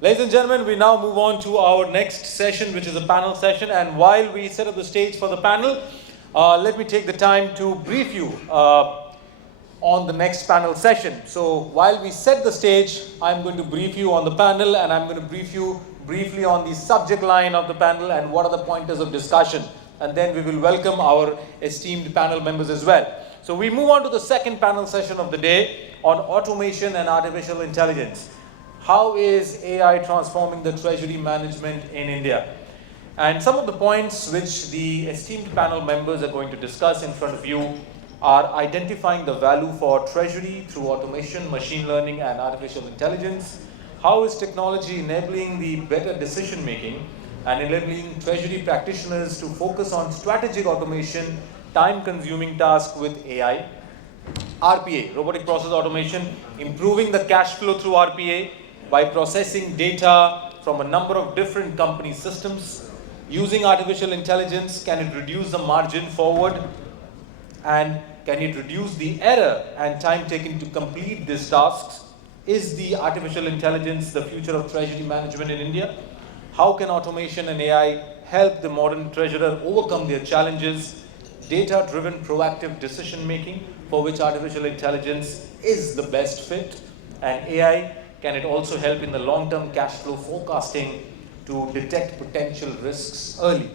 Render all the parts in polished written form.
Ladies and gentlemen, we now move on to our next session, which is a panel session. And while we set up the stage for the panel, let me take the time to brief you on the next panel session. So while we set the stage, I'm going to brief you on the panel, and I'm going to brief you briefly on the subject line of the panel and what are the pointers of discussion. And then we will welcome our esteemed panel members as well. So we move on to the second panel session of the day on automation and artificial intelligence. How is AI transforming the treasury management in India? And some of the points which the esteemed panel members are going to discuss in front of you are identifying the value for treasury through automation, machine learning, and artificial intelligence. How is technology enabling the better decision making and enabling treasury practitioners to focus on strategic automation, time-consuming tasks with AI? RPA, robotic process automation, improving the cash flow through RPA by processing data from a number of different company systems. Using artificial intelligence, can it reduce the margin forward? And can it reduce the error and time taken to complete these tasks? Is the artificial intelligence the future of treasury management in India? How can automation and AI help the modern treasurer overcome their challenges? Data-driven proactive decision-making, for which artificial intelligence is the best fit. And AI, can it also help in the long-term cash flow forecasting to detect potential risks early?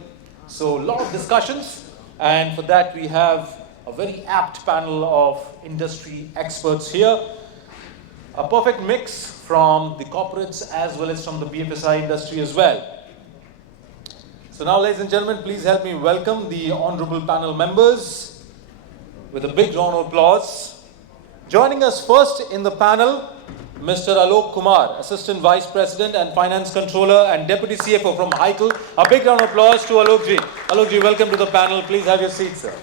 So a lot of discussions, and for that we have a very apt panel of industry experts here. A perfect mix from the corporates as well as from the BFSI industry as well. So now, ladies and gentlemen, please help me welcome the honorable panel members with a big round of applause. Joining us first in the panel, Mr. Alok Kumar, Assistant Vice President and Finance Controller and Deputy CFO from Hikal. A big round of applause to Alok ji. Alok ji, welcome to the panel. Please have your seat, sir.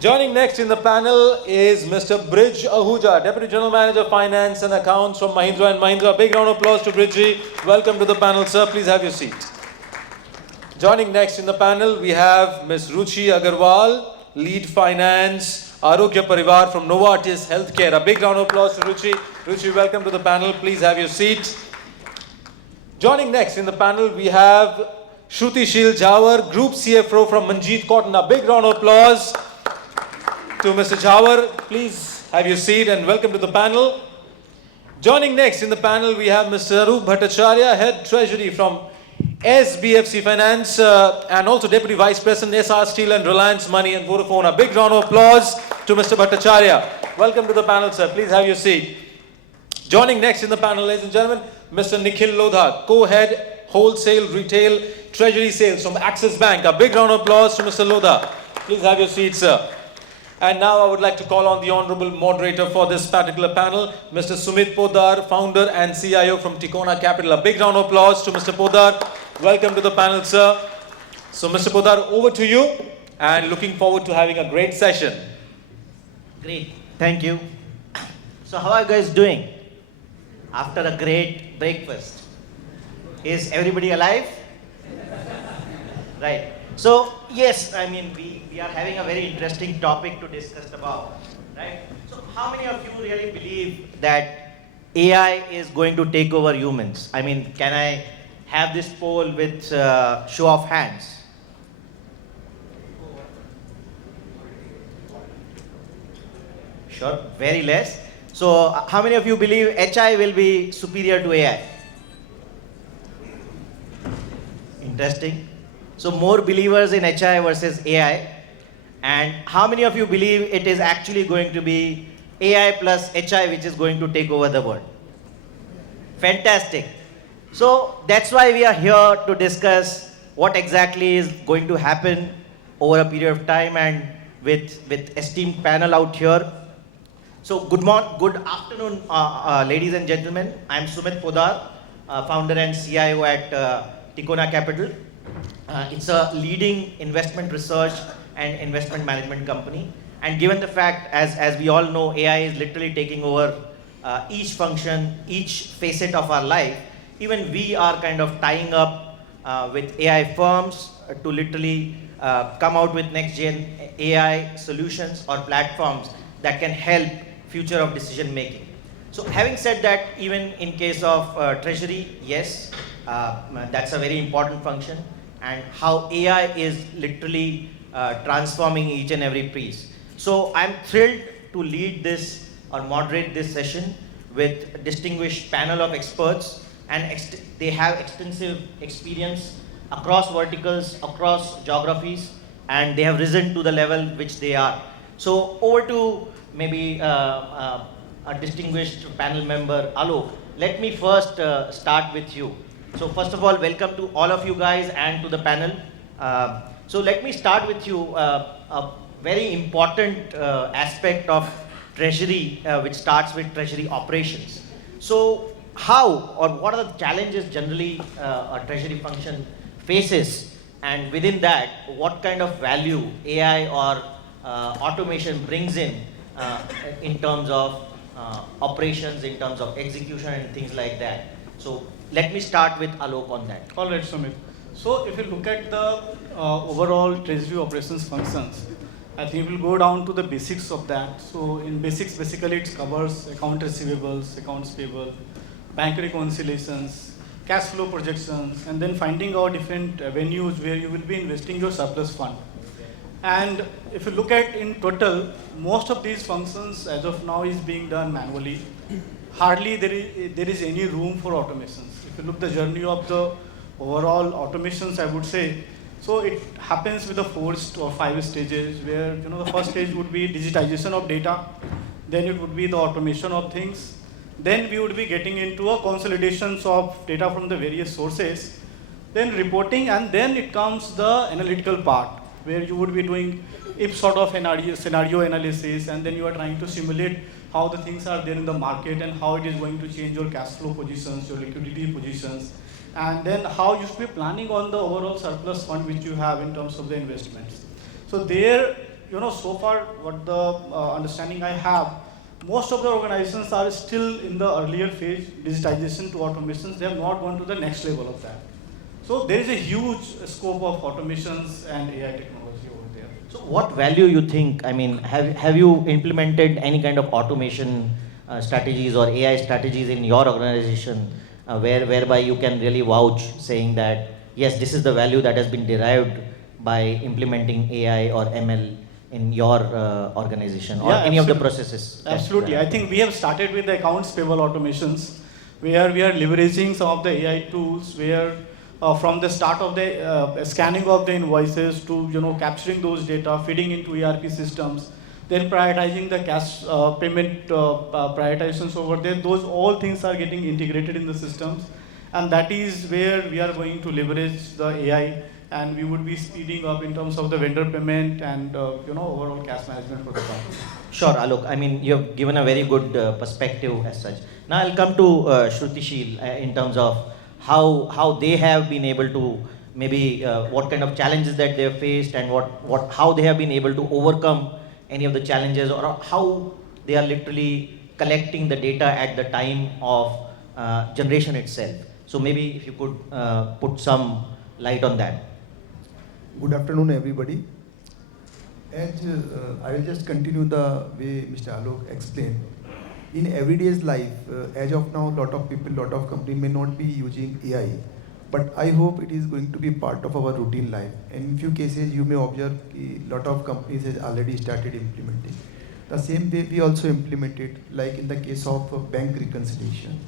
Joining next in the panel is Mr. Brij Ahuja, Deputy General Manager Finance and Accounts from Mahindra & Mahindra. A big round of applause to Brij ji. Welcome to the panel, sir. Please have your seat. Joining next in the panel, we have Ms. Ruchi Agrawal, Lead Finance, Arogya Parivar from Novartis Healthcare. A big round of applause to Ruchi. Ruchi, welcome to the panel. Please have your seat. Joining next in the panel, we have Shrutisheel Jhanwar, Group CFO from Manjeet Cotton. A big round of applause to Mr. Jhanwar. Please have your seat and welcome to the panel. Joining next in the panel, we have Mr. Arup Bhattacharya, Head-Treasury from SBFC Finance and also Deputy Vice President, Essar Steel and Reliance Money and Vodafone. A big round of applause to Mr. Bhattacharya. Welcome to the panel, sir. Please have your seat. Joining next in the panel, ladies and gentlemen, Mr. Nikhil Lodha, Co-Head Wholesale Retail Treasury Sales from Axis Bank. A big round of applause to Mr. Lodha. Please have your seat, sir. And now I would like to call on the honorable moderator for this particular panel, Mr. Sumit Poddar, founder and CIO from Tikona Capital. A big round of applause to Mr. Poddar. Welcome to the panel, sir. So, Mr. Poddar, over to you, and looking forward to having a great session. Great, thank you. So, how are you guys doing after a great breakfast? Is everybody alive? Right. So, yes, I mean, we are having a very interesting topic to discuss about, right? So, how many of you really believe that AI is going to take over humans? I mean, can I have this poll with show of hands? Sure, very less. So, how many of you believe HI will be superior to AI? Interesting. So, more believers in HI versus AI. And how many of you believe it is actually going to be AI plus HI which is going to take over the world? Fantastic. So, that's why we are here to discuss what exactly is going to happen over a period of time, and with esteemed panel out here. So, good afternoon, ladies and gentlemen. I am Sumit Poddar, founder and CIO at Tikona Capital. It's a leading investment research and investment management company. And given the fact, as we all know, AI is literally taking over each function, each facet of our life, even we are kind of tying up with AI firms to literally come out with next-gen AI solutions or platforms that can help future of decision making. So having said that, even in case of treasury, yes, that's a very important function, and how AI is literally transforming each and every piece. So I'm thrilled to lead this or moderate this session with a distinguished panel of experts, and they have extensive experience across verticals, across geographies, and they have risen to the level which they are. So over to maybe a distinguished panel member, Alok. Let me first start with you. So first of all, welcome to all of you guys and to the panel. So let me start with you. A very important aspect of treasury, which starts with treasury operations. So how or what are the challenges generally a treasury function faces, and within that, what kind of value AI or automation brings in terms of operations, in terms of execution and things like that. So let me start with Alok on that. All right, Sumit. So if you look at the overall treasury operations functions, I think we'll go down to the basics of that. So in basics, basically it covers account receivables, accounts payable, bank reconciliations, cash flow projections, and then finding out different avenues where you will be investing your surplus fund. And if you look at in total, most of these functions as of now is being done manually. Hardly there is any room for automations. If you look the journey of the overall automations, I would say, so it happens with the 4 or 5 stages where, the first stage would be digitization of data, then it would be the automation of things, then we would be getting into a consolidations of data from the various sources, then reporting, and then it comes the analytical part, where you would be doing if sort of scenario analysis, and then you are trying to simulate how the things are there in the market and how it is going to change your cash flow positions, your liquidity positions, and then how you should be planning on the overall surplus fund which you have in terms of the investments. So there, so far what the understanding I have, most of the organizations are still in the earlier phase, digitization to automations. They have not gone to the next level of that. So there is a huge scope of automations and AI technology over there. So what value you think, have you implemented any kind of automation strategies or AI strategies in your organization whereby you can really vouch saying that, yes, this is the value that has been derived by implementing AI or ML in your organization or any of the processes? Absolutely. I think we have started with the accounts payable automations where we are leveraging some of the AI tools where from the start of the scanning of the invoices to capturing those data, feeding into ERP systems, then prioritizing the cash payment prioritizations over there. Those all things are getting integrated in the systems, and that is where we are going to leverage the AI, and we would be speeding up in terms of the vendor payment and overall cash management for the company. Sure, Alok. You have given a very good perspective as such. Now I'll come to Shrutisheel in terms of how they have been able to maybe what kind of challenges that they have faced, and how they have been able to overcome any of the challenges, or how they are literally collecting the data at the time of generation itself. So maybe if you could put some light on that. Good afternoon, everybody. As I will just continue the way Mr. Alok explained. In everyday's life, as of now, lot of people, lot of companies may not be using AI, but I hope it is going to be part of our routine life. And in few cases, you may observe a lot of companies has already started implementing. The same way we also implemented, like in the case of bank reconciliation.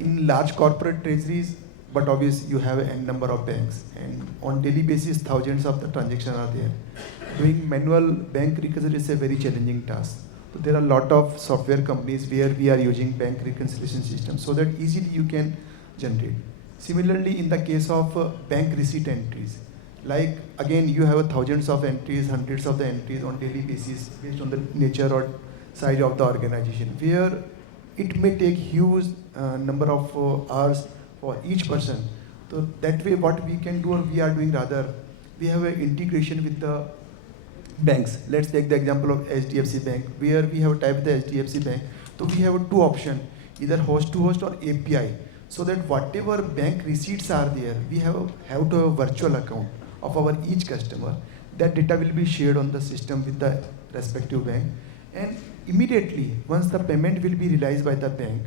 In large corporate treasuries, but obviously you have n number of banks, and on daily basis, thousands of the transactions are there. Doing manual bank reconciliation is a very challenging task. So there are a lot of software companies where we are using bank reconciliation systems so that easily you can generate. Similarly, in the case of bank receipt entries, like again you have thousands of entries, hundreds of the entries on daily basis based on the nature or size of the organization, where it may take huge number of hours for each person. So that way what we can do, or we are doing rather, we have an integration with the banks. Let's take the example of SBFC bank, where we have typed the SBFC bank. So we have two options, either host to host or API. So that whatever bank receipts are there, we have to have a virtual account of our each customer. That data will be shared on the system with the respective bank. And immediately, once the payment will be realized by the bank,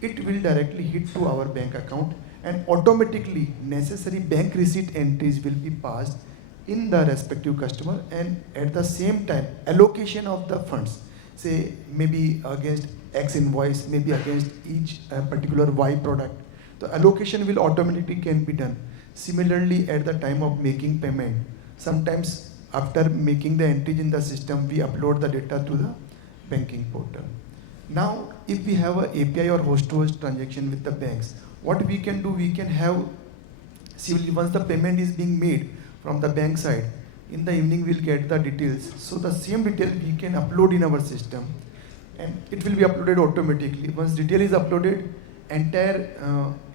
it will directly hit to our bank account, and automatically necessary bank receipt entries will be passed in the respective customer, and at the same time allocation of the funds, say maybe against X invoice, maybe against each particular Y product, the allocation will automatically can be done. Similarly, at the time of making payment, sometimes after making the entries in the system, we upload the data to the banking portal. Now, if we have an API or host-to-host transaction with the banks, what we can do, we can have, see, once the payment is being made from the bank side, in the evening we'll get the details. So the same detail we can upload in our system, and it will be uploaded automatically. Once detail is uploaded, entire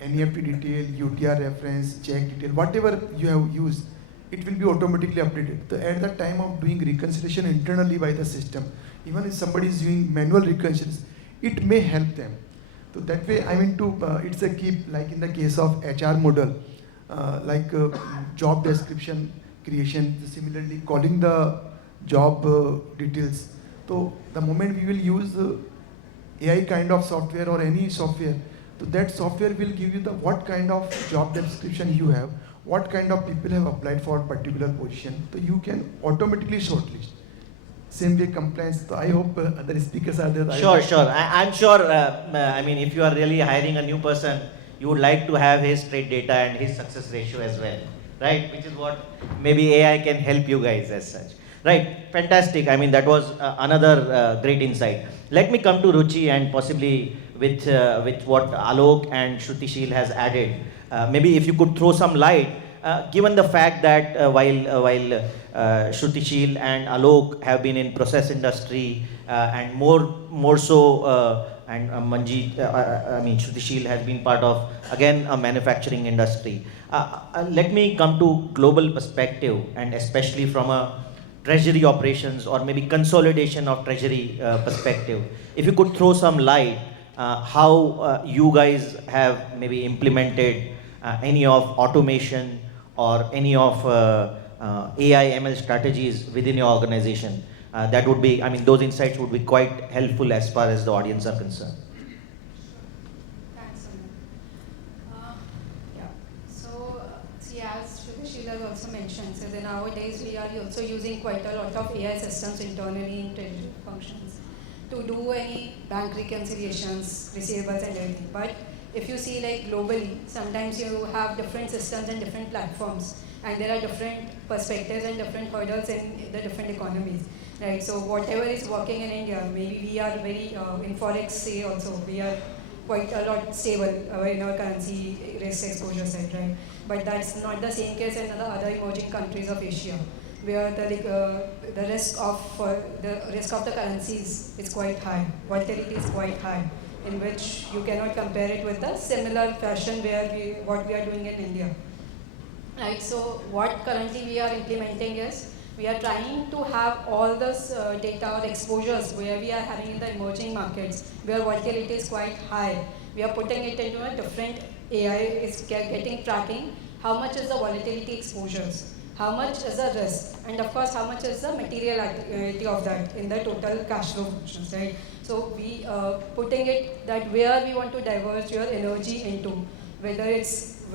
NEFT detail, UTR reference, check detail, whatever you have used, it will be automatically updated. So at the time of doing reconciliation internally by the system, even if somebody is doing manual reconciliation, it may help them. So that way, I mean, it's a keep, like in the case of HR model, job description creation, similarly calling the job details. So the moment we will use AI kind of software or any software, so that software will give you the what kind of job description you have, what kind of people have applied for a particular position, so you can automatically shortlist. Same way compliance. So I hope other speakers are there. Sure. I'm sure, I mean, if you are really hiring a new person, you would like to have his trade data and his success ratio as well, right? Which is what maybe AI can help you guys as such. Right, fantastic. I mean, that was another great insight. Let me come to Ruchi, and possibly with what Alok and Shrutisheel has added. Maybe if you could throw some light, given the fact that while Shrutisheel and Alok have been in process industry and more so, and Manjeet, I mean Shrutisheel has been part of again a manufacturing industry. Let me come to global perspective, and especially from a treasury operations or maybe consolidation of treasury perspective. If you could throw some light, how you guys have maybe implemented any of automation or any of AI ML strategies within your organization. That would be, I mean, those insights would be quite helpful as far as the audience are concerned. Thanks, Sumit. Yeah. So, see, as Shrutisheel has also mentioned, so nowadays we are also using quite a lot of AI systems internally in treasury functions to do any bank reconciliations, receivables and everything. But if you see like globally, sometimes you have different systems and different platforms, and there are different perspectives and different hurdles in the different economies. Right, so whatever is working in India, maybe we are very, in Forex say also, we are quite a lot stable in our currency risk exposure side, right? But that's not the same case in the other emerging countries of Asia, where the risk of the currencies is quite high, volatility is quite high, in which you cannot compare it with the similar fashion where what we are doing in India. Right, so what currently we are implementing is, we are trying to have all this data or exposures where we are having in the emerging markets, where volatility is quite high. We are putting it into a different AI, is getting tracking how much is the volatility exposures, how much is the risk, and of course how much is the materiality of that in the total cash flow functions, right? So we putting it that where we want to diverge your energy into, whether it's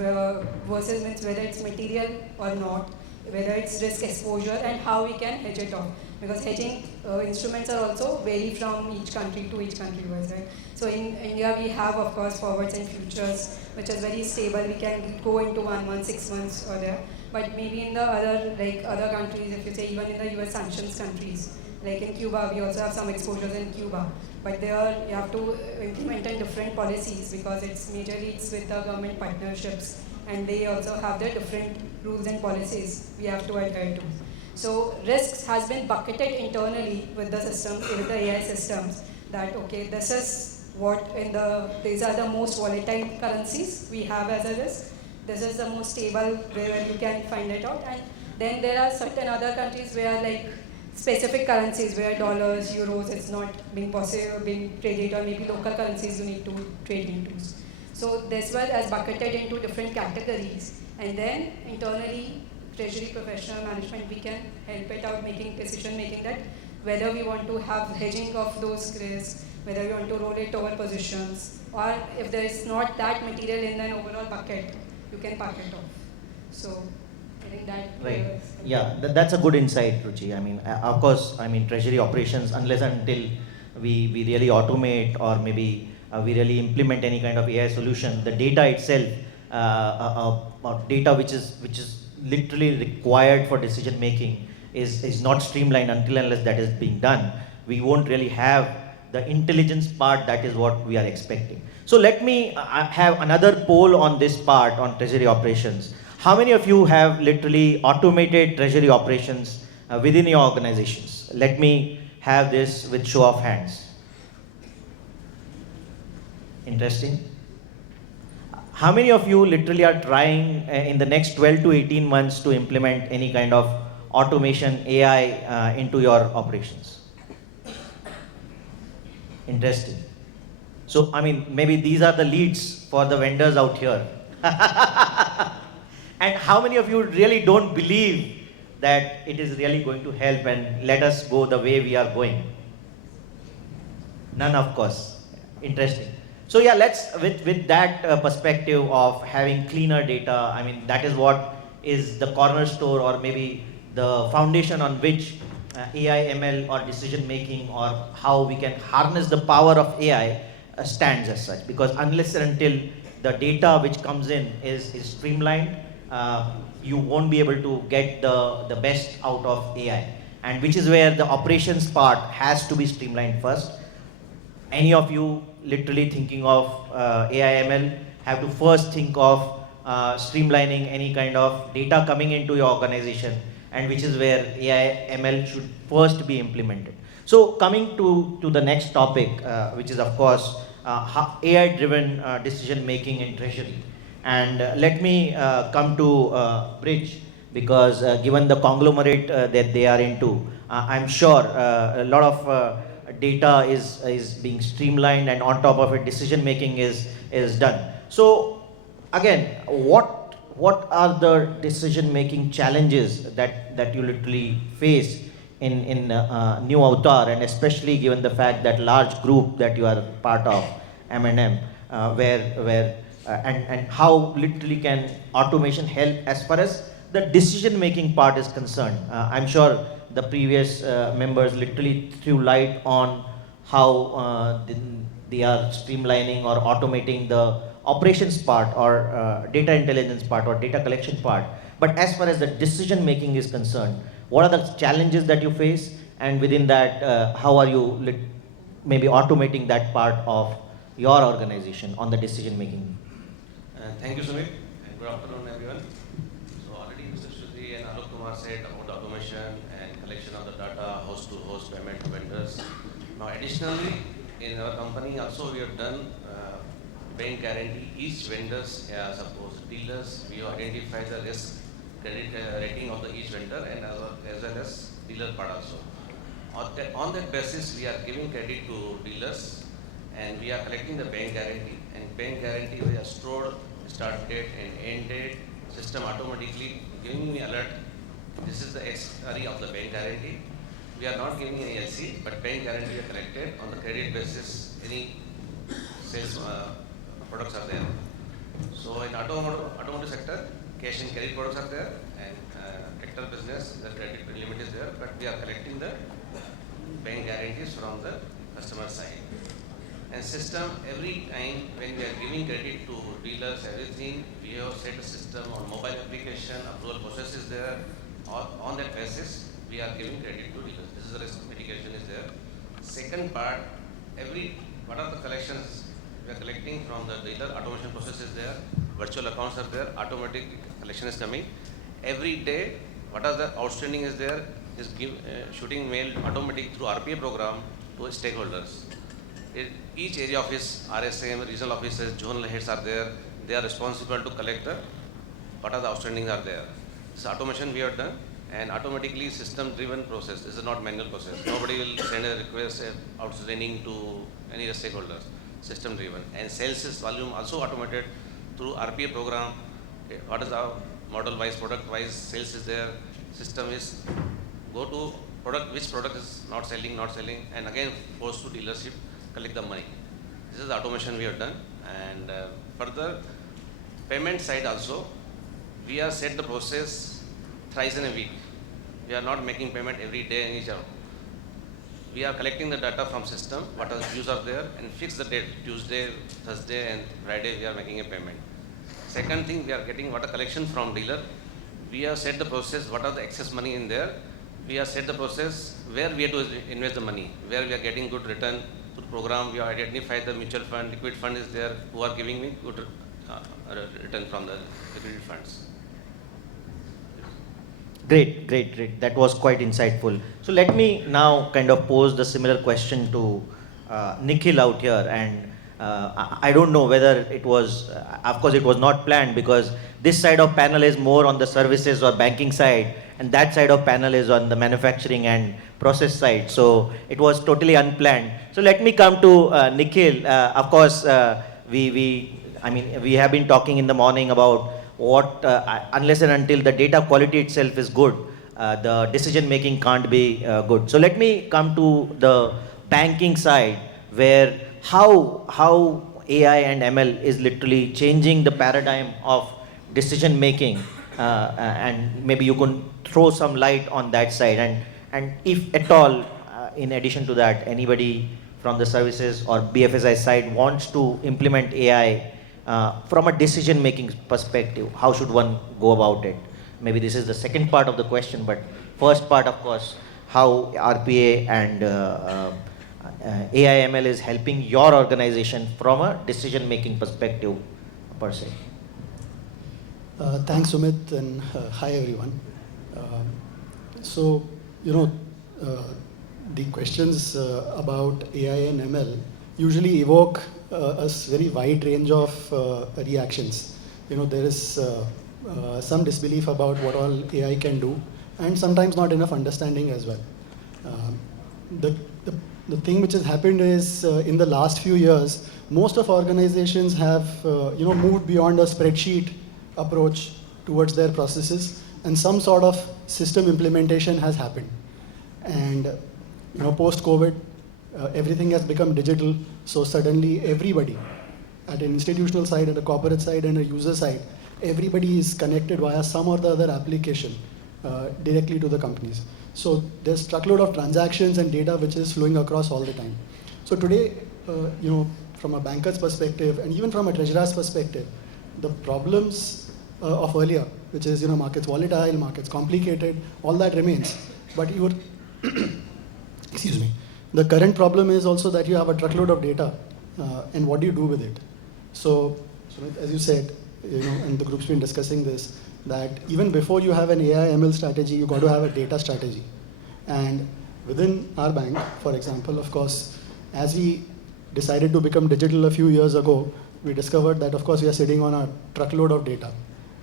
versus means whether it's material or not, whether it's risk exposure, and how we can hedge it off. Because hedging instruments are also vary from each country to each country, right? So in India we have of course forwards and futures, which is very stable. We can go into 1 month, 6 months or there. But maybe in the other countries, if you say even in the US sanctions countries, like in Cuba, we also have some exposures in Cuba. But there you have to implement different policies, because it's majorly with the government partnerships, and they also have their different rules and policies we have to adhere to. So risks has been bucketed internally with the system, with the AI systems, that okay, this is what these are the most volatile currencies we have as a risk. This is the most stable where you can find it out. And then there are certain other countries where like specific currencies where dollars, euros, it's not being possible being traded, or maybe local currencies you need to trade into. So this was as bucketed into different categories, and then internally, treasury professional management, we can help it out making decision making that whether we want to have hedging of those risks, whether we want to roll it over positions, or if there is not that material in an overall bucket, you can pack it off. So I think that Right. Yeah, that's a good insight, Ruchi. I mean, of course, I mean, treasury operations, unless and until we really automate or maybe we really implement any kind of AI solution, the data itself, or data which is literally required for decision making is not streamlined until unless that is being done. We won't really have the intelligence part. That is what we are expecting. So let me have another poll on this part on treasury operations. How many of you have literally automated treasury operations within your organizations? Let me have this with show of hands. Interesting. How many of you literally are trying in the next 12 to 18 months to implement any kind of automation AI into your operations? Interesting. So, I mean, maybe these are the leads for the vendors out here. And how many of you really don't believe that it is really going to help and let us go the way we are going? None, of course. Interesting. So yeah, let's, with that perspective of having cleaner data, I mean, that is what is the cornerstone or maybe the foundation on which AI, ML or decision making or how we can harness the power of AI stands as such. Because unless and until the data which comes in is streamlined, you won't be able to get the best out of AI. And which is where the operations part has to be streamlined first. Any of you literally thinking of AI ML have to first think of streamlining any kind of data coming into your organization, and which is where AI ML should first be implemented. So coming to the next topic, which is of course AI driven decision making in treasury. And let me come to Bridge, because given the conglomerate that they are into, I'm sure a lot of data is being streamlined, and on top of it decision making is done. So again, what are the decision making challenges that you literally face in new avatar, and especially given the fact that large group that you are part of, M&M, where and how literally can automation help as far as the decision making part is concerned? I'm sure the previous members literally threw light on how they are streamlining or automating the operations part or data intelligence part or data collection part. But as far as the decision making is concerned, what are the challenges that you face? And within that, how are you maybe automating that part of your organization on the decision making? Thank you, Sumit, and good afternoon, everyone. So already Mr. Shruti and Alok Kumar said about the automation and collection of the data, host-to-host payment to vendors. Now, additionally, in our company also we have done bank guarantee. Each vendors, suppose dealers, we identify the risk credit rating of the each vendor and as well as dealer part also. On that basis, we are giving credit to dealers and we are collecting the bank guarantee. And bank guarantee we are stored start date and end date. System automatically giving me alert. This is the expiry of the bank guarantee. We are not giving any LC, but bank guarantee are collected on the credit basis. Any sales products are there. So in automotive sector, cash and carry products are there, and tractor business, the credit limit is there, but we are collecting the bank guarantees from the customer side. And system, every time when we are giving credit to dealers, everything, we have set a system on mobile application, approval process is there. On that basis, we are giving credit to dealers. This is the risk mitigation is there. Second part, what are the collections we are collecting from the dealer, automation process is there, virtual accounts are there, automatic collection is coming. Every day, what are the outstanding is there, is shooting mail automatic through RPA program to stakeholders. Each area office, RSM, regional offices, zonal heads are there. They are responsible to collect what are the outstanding are there. This automation we have done, and automatically system-driven process. This is not manual process. Nobody will send a request outstanding to any stakeholders. System-driven. And sales volume also automated through RPA program. What is our model-wise, product-wise, sales is there. System is go to which product is not selling, and again goes to dealership, collect the money. This is the automation we have done. And further, payment side also, we have set the process thrice in a week. We are not making payment every day in each hour. We are collecting the data from system, what are the views are there, and fix the date, Tuesday, Thursday, and Friday we are making a payment. Second thing, we are getting water collection from dealer. We have set the process, what are the excess money in there. We have set the process where we have to invest the money, where we are getting good return to the program. We have identified the mutual fund, liquid fund is there, who are giving me good return from the liquid funds. Great. That was quite insightful. So let me now kind of pose the similar question to Nikhil out here. And I don't know whether it was, of course it was not planned, because this side of panel is more on the services or banking side, and that side of panel is on the manufacturing and process side. So it was totally unplanned. So let me come to Nikhil. Of course, we have been talking in the morning about what, unless and until the data quality itself is good, the decision making can't be good. So let me come to the banking side, where how AI and ML is literally changing the paradigm of decision making, and maybe you can throw some light on that side, and if at all, in addition to that, anybody from the services or BFSI side wants to implement AI from a decision making perspective, how should one go about it? Maybe this is the second part of the question, but first part, of course, how RPA and AI ML is helping your organization from a decision making perspective per se. Thanks, Sumit, and hi everyone. The questions about AI and ML usually evoke a very wide range of reactions. There is some disbelief about what all AI can do, and sometimes not enough understanding as well. The thing which has happened is, in the last few years, most of organizations have moved beyond a spreadsheet approach towards their processes, and some sort of system implementation has happened. And post-COVID, everything has become digital, so suddenly everybody, at an institutional side, at a corporate side, and a user side, everybody is connected via some or the other application directly to the companies. So there's truckload of transactions and data which is flowing across all the time. So today, from a banker's perspective, and even from a treasurer's perspective, the problems of earlier, which is markets volatile, markets complicated, all that remains. But you excuse me. The current problem is also that you have a truckload of data, and what do you do with it? So as you said, and the group's been discussing this, that even before you have an AI ML strategy, you got to have a data strategy. And within our bank, for example, of course, as we decided to become digital a few years ago, we discovered that, of course, we are sitting on a truckload of data.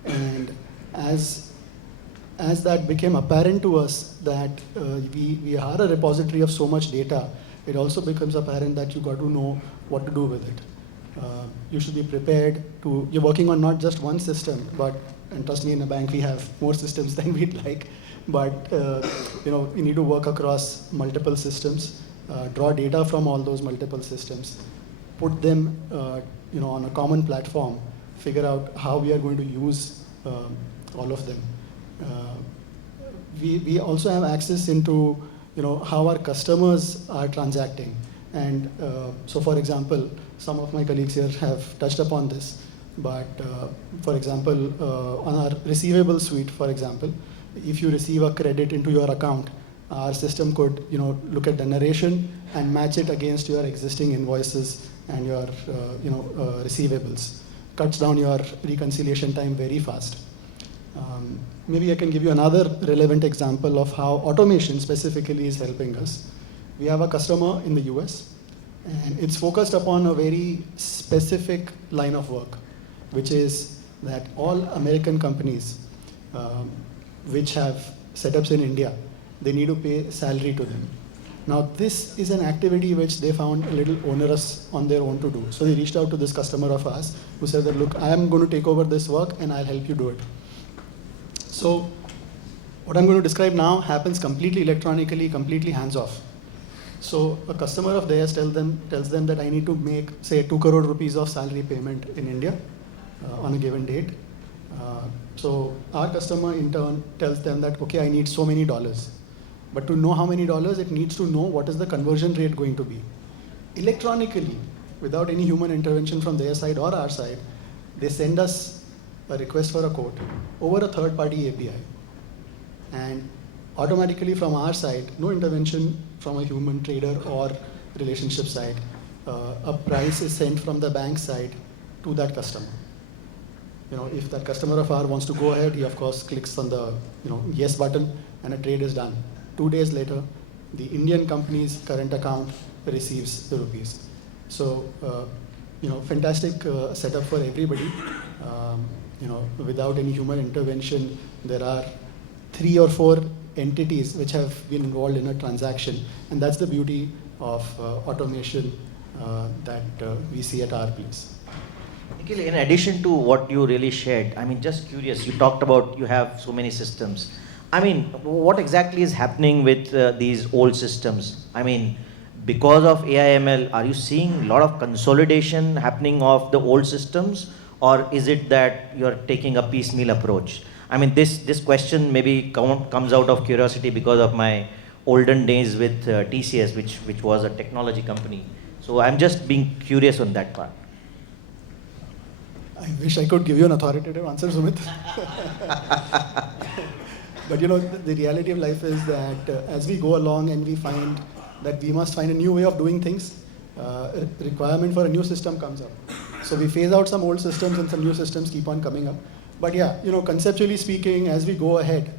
And as that became apparent to us that we are a repository of so much data, it also becomes apparent that you got to know what to do with it. You should be prepared to, you're working on not just one system, and trust me, in a bank we have more systems than we'd like, but you need to work across multiple systems, draw data from all those multiple systems, put them on a common platform, figure out how we are going to use all of them. We also have access into how our customers are transacting. And so, for example, some of my colleagues here have touched upon this, but for example, on our receivable suite, for example, if you receive a credit into your account, our system could look at the narration and match it against your existing invoices and your receivables. Cuts down your reconciliation time very fast. Maybe I can give you another relevant example of how automation specifically is helping us. We have a customer in the US, and it's focused upon a very specific line of work, which is that all American companies which have setups in India, they need to pay salary to them. Now, this is an activity which they found a little onerous on their own to do. So they reached out to this customer of ours who said that, look, I am going to take over this work and I'll help you do it. So What I'm going to describe now happens completely electronically, completely hands-off. So a customer of theirs tells them that I need to make, say, 2 crore rupees of salary payment in India on a given date. So our customer in turn tells them that, okay, I need so many dollars. But to know how many dollars, it needs to know what is the conversion rate going to be. Electronically, without any human intervention from their side or our side, they send us a request for a quote over a third-party API. And automatically from our side, no intervention from a human trader or relationship side, a price is sent from the bank side to that customer. If that customer of ours wants to go ahead, he of course clicks on the yes button and a trade is done. 2 days later, the Indian company's current account receives the rupees. So, fantastic setup for everybody. Without any human intervention, there are 3 or 4 entities which have been involved in a transaction, and that's the beauty of automation that we see at our place. Nikhil, in addition to what you really shared, just curious, you talked about you have so many systems. What exactly is happening with these old systems? Because of AI/ML, are you seeing a lot of consolidation happening of the old systems, or is it that you're taking a piecemeal approach? This question maybe comes out of curiosity because of my olden days with TCS, which was a technology company. So I'm just being curious on that part. I wish I could give you an authoritative answer, Sumit. But the reality of life is that as we go along and we find that we must find a new way of doing things, requirement for a new system comes up. So we phase out some old systems and some new systems keep on coming up. But yeah, conceptually speaking, as we go ahead,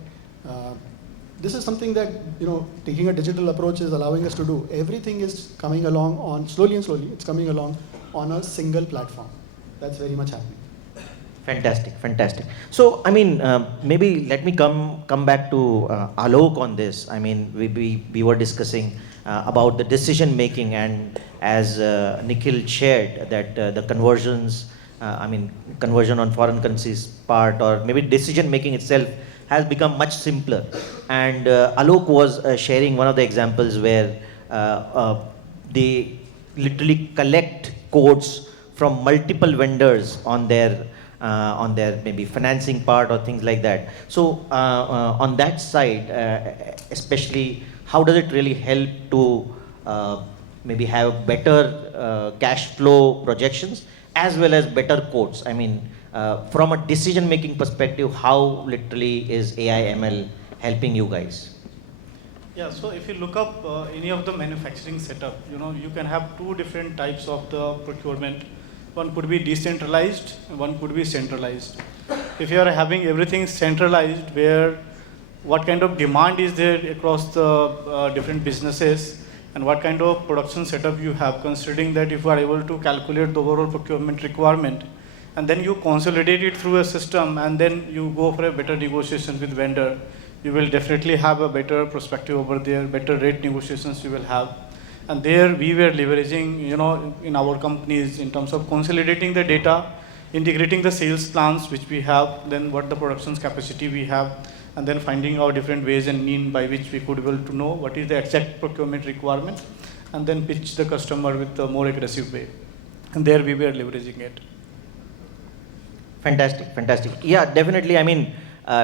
this is something that, taking a digital approach is allowing us to do. Everything is coming along on, slowly and slowly, it's coming along on a single platform. That's very much happening. Fantastic. So, maybe let me come back to Alok on this. We were discussing about the decision making, and as Nikhil shared that the conversions, conversion on foreign currencies part, or maybe decision making itself has become much simpler. And Alok was sharing one of the examples where they literally collect quotes from multiple vendors on their maybe financing part or things like that. So on that side, especially, how does it really help to maybe have better cash flow projections as well as better quotes? From a decision making perspective, how literally is AI/ML helping you guys? Yeah, so if you look up any of the manufacturing setup, you can have 2 different types of the procurement. One could be decentralized, one could be centralized. If you are having everything centralized, where what kind of demand is there across the different businesses, and what kind of production setup you have, considering that if you are able to calculate the overall procurement requirement, and then you consolidate it through a system, and then you go for a better negotiation with vendor, you will definitely have a better perspective over there, better rate negotiations you will have. And there we were leveraging, in our companies in terms of consolidating the data, integrating the sales plans which we have, then what the production's capacity we have, and then finding out different ways and means by which we could be able to know what is the exact procurement requirement, and then pitch the customer with a more aggressive way. And there we were leveraging it. Fantastic. Yeah, definitely.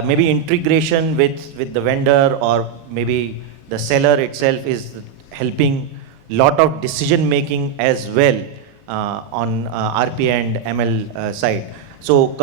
Maybe integration with the vendor or maybe the seller itself is helping lot of decision making as well on RP and ML side. So,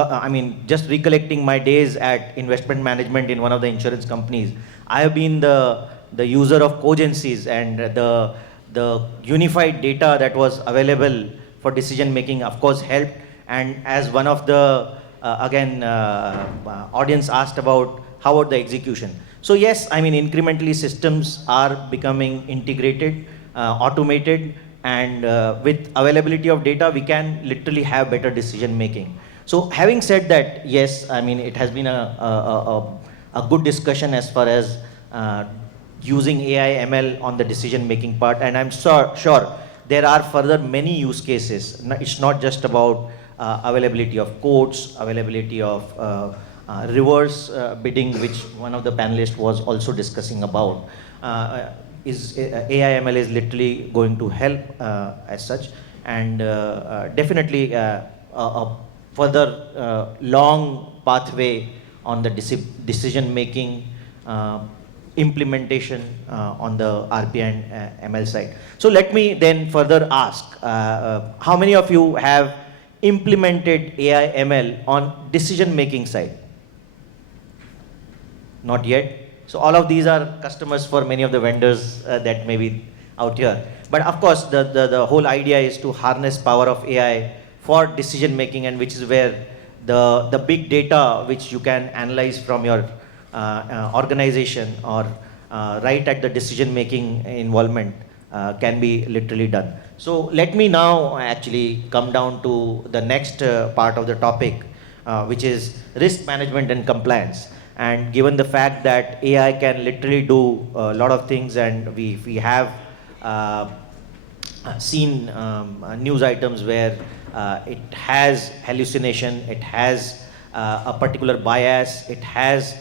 just recollecting my days at investment management in one of the insurance companies, I have been the user of cogencies, and the unified data that was available for decision making, of course, helped. And as one of the audience asked about how about the execution. So yes, incrementally systems are becoming integrated, automated, and with availability of data, we can literally have better decision making. So having said that, yes, it has been a good discussion as far as using AI ML on the decision making part, and I'm sure there are further many use cases. It's not just about availability of quotes, availability of reverse bidding, which one of the panelists was also discussing about. Is AI ML is literally going to help as such, and definitely a further long pathway on the decision making implementation on the RP and ML side. So let me then further ask, how many of you have implemented AI ML on decision making side? Not yet. So all of these are customers for many of the vendors that may be out here. But of course, the whole idea is to harness power of AI for decision making, and which is where the big data which you can analyze from your organization or right at the decision making involvement can be literally done. So let me now actually come down to the next part of the topic, which is risk management and compliance. And given the fact that AI can literally do a lot of things, and we have seen news items where it has hallucination, it has a particular bias, it has,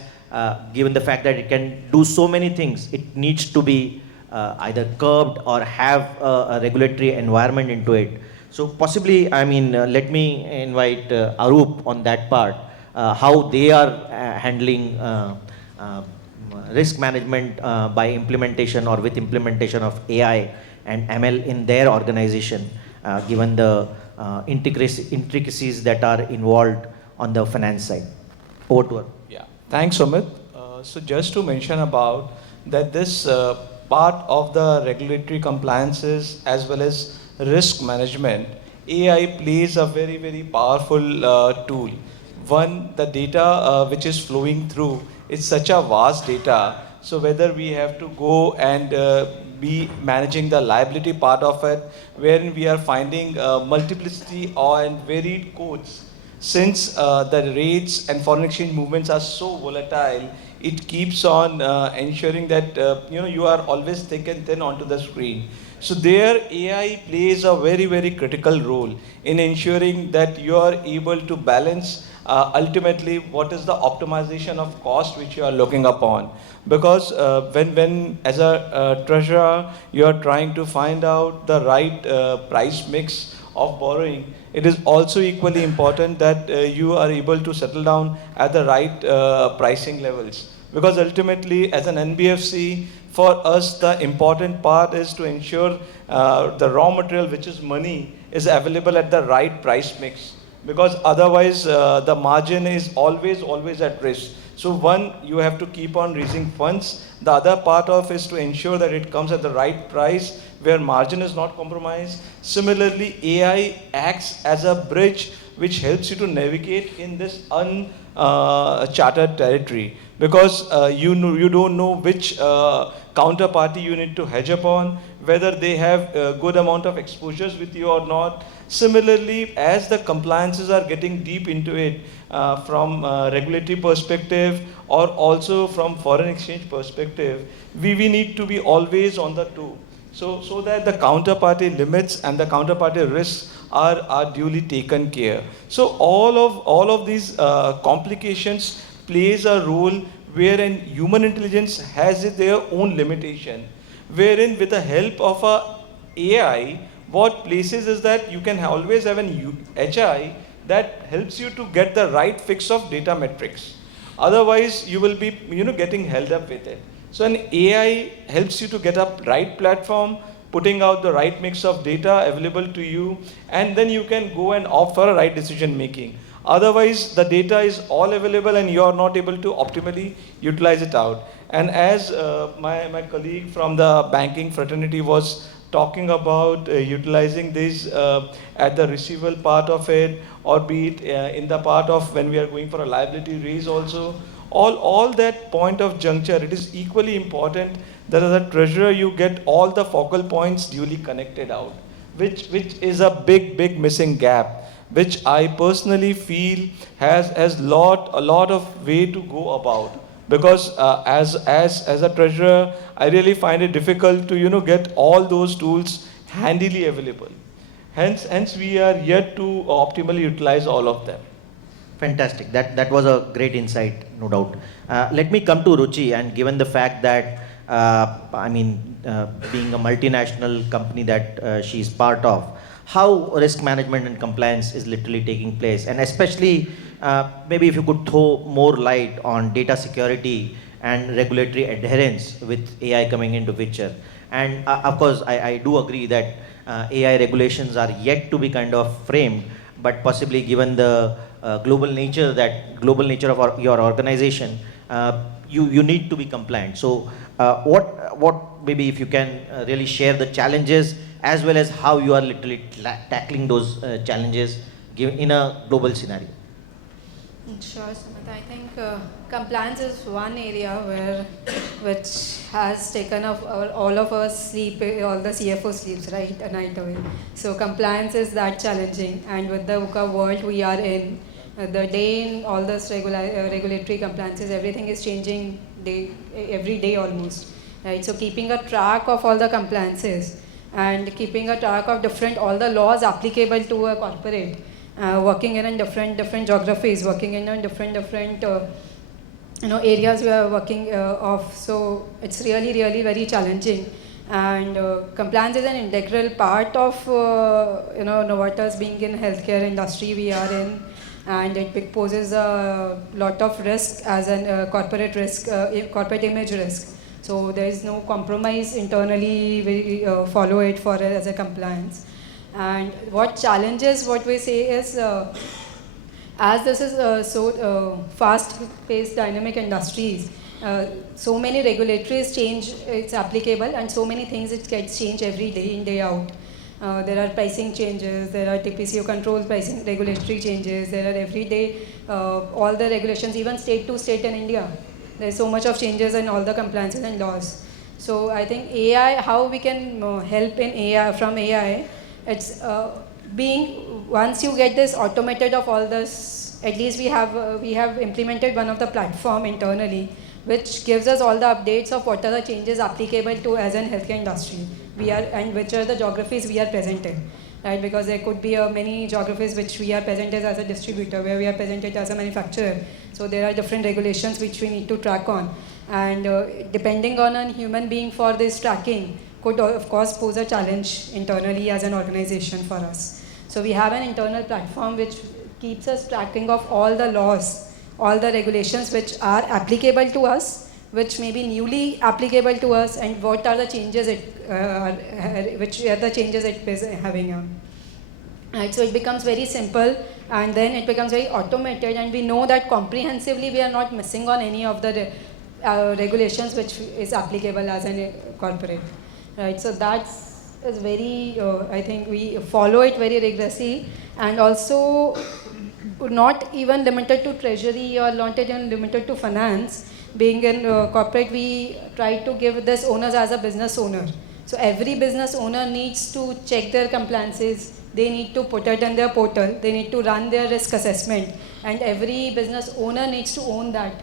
given the fact that it can do so many things, it needs to be either curbed or have a regulatory environment into it. So possibly, I mean, let me invite Arup on that part, how they are handling risk management by implementation or with implementation of AI and ML in their organization, given the intricacies that are involved on the finance side. Over to her. Yeah, thanks, Sumit. So just to mention about that, this part of the regulatory compliances as well as risk management, AI plays a very, very powerful tool. One, the data which is flowing through is such a vast data. So whether we have to go and be managing the liability part of it, wherein we are finding multiplicity and varied codes. Since the rates and foreign exchange movements are so volatile, it keeps on ensuring that you are always thick and thin onto the screen. So there AI plays a very, very critical role in ensuring that you are able to balance ultimately what is the optimization of cost which you are looking upon. Because when as a treasurer you are trying to find out the right price mix of borrowing, it is also equally important that you are able to settle down at the right pricing levels. Because ultimately, as an NBFC, for us the important part is to ensure the raw material, which is money, is available at the right price mix. Because otherwise the margin is always at risk. So one, you have to keep on raising funds. The other part of is to ensure that it comes at the right price where margin is not compromised. Similarly, AI acts as a bridge which helps you to navigate in this uncharted territory. Because you don't know which counterparty you need to hedge upon, whether they have a good amount of exposures with you or not. Similarly, as the compliances are getting deep into it, from regulatory perspective or also from foreign exchange perspective, we need to be always on the toe. So that the counterparty limits and the counterparty risks are duly taken care. So all of these complications plays a role wherein human intelligence has their own limitation, wherein with the help of a AI, what places is that you can always have an HI that helps you to get the right fix of data metrics. Otherwise, you will be getting held up with it. So an AI helps you to get a right platform, putting out the right mix of data available to you, and then you can go and opt for a right decision making. Otherwise, the data is all available and you are not able to optimally utilize it out. And as my colleague from the banking fraternity was talking about utilizing this at the receivable part of it, or be it in the part of when we are going for a liability raise also, all that point of juncture, it is equally important that as a treasurer you get all the focal points duly connected out, which is a big missing gap, which I personally feel has a lot of way to go about. Because as a treasurer, I really find it difficult to get all those tools handily available. Hence we are yet to optimally utilize all of them. Fantastic. That was a great insight, no doubt. Let me come to Ruchi, and given the fact that being a multinational company that she's part of, how risk management and compliance is literally taking place, and especially maybe if you could throw more light on data security and regulatory adherence with AI coming into picture. And of course, I do agree that AI regulations are yet to be kind of framed, but possibly given the global nature of your organization, you need to be compliant. So what maybe if you can really share the challenges as well as how you are literally tackling those challenges given in a global scenario. Sure, Sumit. I think compliance is one area which has taken up all of our sleep, all the CFO sleeps, right, a night away. So compliance is that challenging, and with the VUCA world we are in, the day in all this regulatory compliances, everything is changing every day almost, right? So keeping a track of all the compliances and keeping a track of all the laws applicable to a corporate, working in different geographies, working in different areas we are working of. So it's really very challenging, and compliance is an integral part of Novartis being in healthcare industry we are in, and it poses a lot of risk as a corporate risk, corporate image risk. So there is no compromise internally. We follow it as a compliance. And what challenges, what we say is, as this is so fast-paced dynamic industries, so many regulatories change its applicable, and so many things it gets changed every day in, day out. There are pricing changes, there are TPCO control pricing regulatory changes, there are every day all the regulations, even state to state in India. There's so much of changes in all the compliances and laws. So I think AI, how we can help in AI, from AI, it's once you get this automated of all this, at least we have implemented one of the platform internally, which gives us all the updates of what are the changes applicable to as an healthcare industry and which are the geographies we are present in, right? Because there could be many geographies which we are present as a distributor, where we are present as a manufacturer. So there are different regulations which we need to track on, and depending on a human being for this tracking could of course pose a challenge internally as an organization for us. So we have an internal platform which keeps us tracking of all the laws, all the regulations which are applicable to us, which may be newly applicable to us, and what are the changes which are the changes it is having on. Right, so it becomes very simple, and then it becomes very automated, and we know that comprehensively we are not missing on any of the regulations which is applicable as a corporate. Right, so is very, I think we follow it very rigorously, and also not even limited to treasury or not even limited to finance. Being in corporate, we try to give this owners as a business owner. So every business owner needs to check their compliances, they need to put it in their portal, they need to run their risk assessment, and every business owner needs to own that